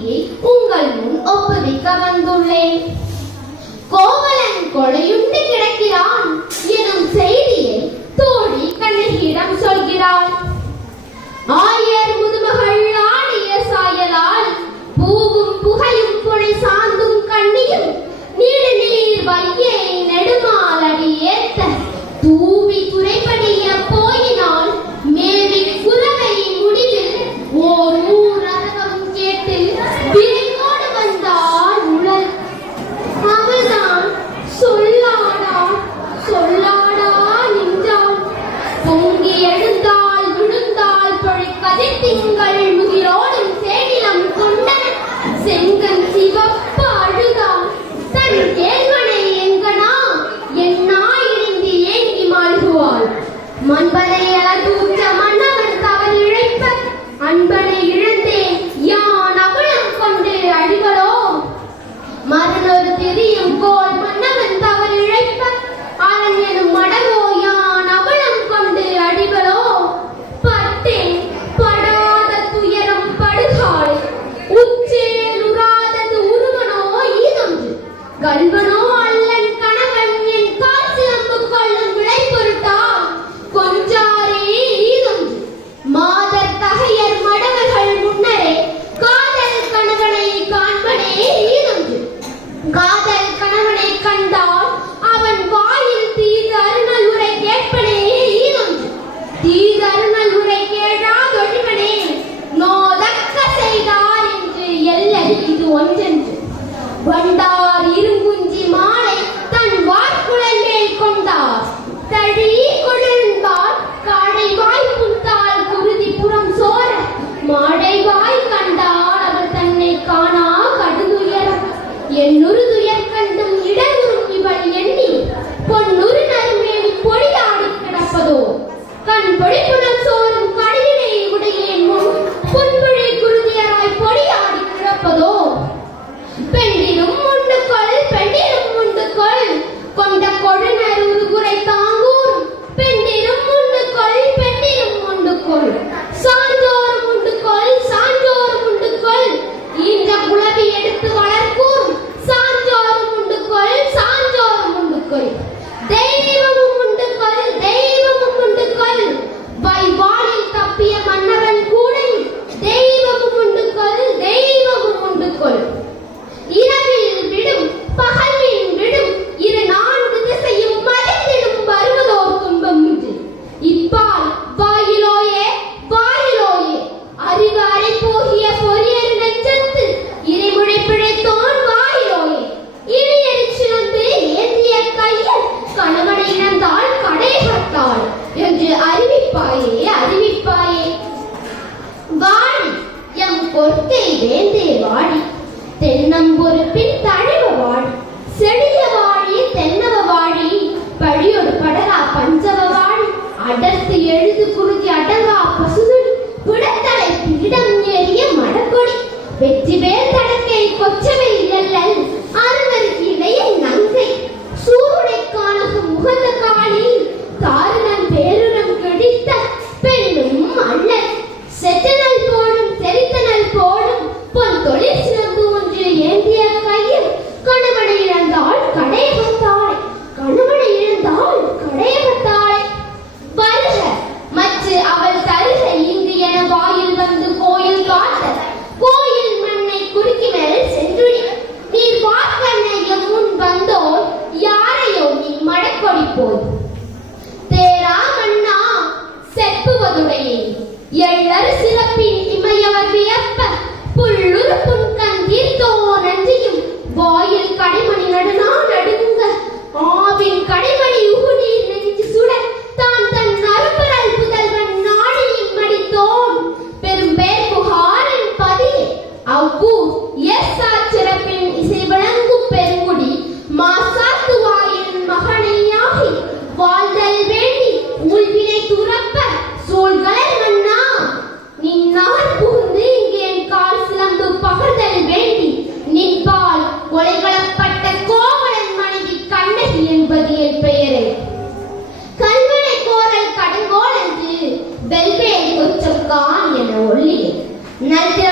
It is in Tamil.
செய்தியை உங்கள் முன் ஒப்புவிக்க வந்துள்ளேன். கோவலன் கொலையுண்டு கிடக்கிறான் எனும் செய்தியை தோழி கண்ணகியிடம் சொல்கிறாள். ஆயர் முதுமகள் ஆடிய சாயலால் பூவும் எழுந்தால் விழுந்தால் பொழிப்பதில் திங்கள் முகிலோடும் சேடிலம் கொண்டன். செங்கன் சிவப்பு அழுதால் தன் ஏழ்மனை எங்கனா? என் நாயிருந்து ஏங்கி மாழ்குவாள் மண்பனை மன்னவன் தவறு இழைப்ப. அன்பனை இழந்தே யான் அவளம் அடிகளோ மரணொரு தெரியும் கோல் 원진주 원다 முட்டை வேந்தே வாடி தென்னம்பொரு பின் தழிவ வாடி செடிய வாடி தென்னவ வாடி பழியொடு படரா பஞ்சவ வாடி அடர்த்து எழுது குறுகி அடங்கா பசுதுடி புடத்தலை இடம் ஏறிய மடக்கொடி வெற்றி வேல் தடக்கை கொச்சவை இல்லல்லல் போல் தேரா மன்னா செப்புவதுடைய எள்ளர் சிறப்பின் இமையவர் வியப்ப புல்லுரு புன்கந்தீர் தோணன்றியும் வாயில் கடைமணி நடுநா நடுங்க ஆவின் கடைமணி உகுநீர் நெஞ்சு சுட தான் தன் நறுபுரல் புதல்வன் நாடியின் மடித்தோன். பெரும்பேர் புகாரின் பதியே அவ்வூர் Nadie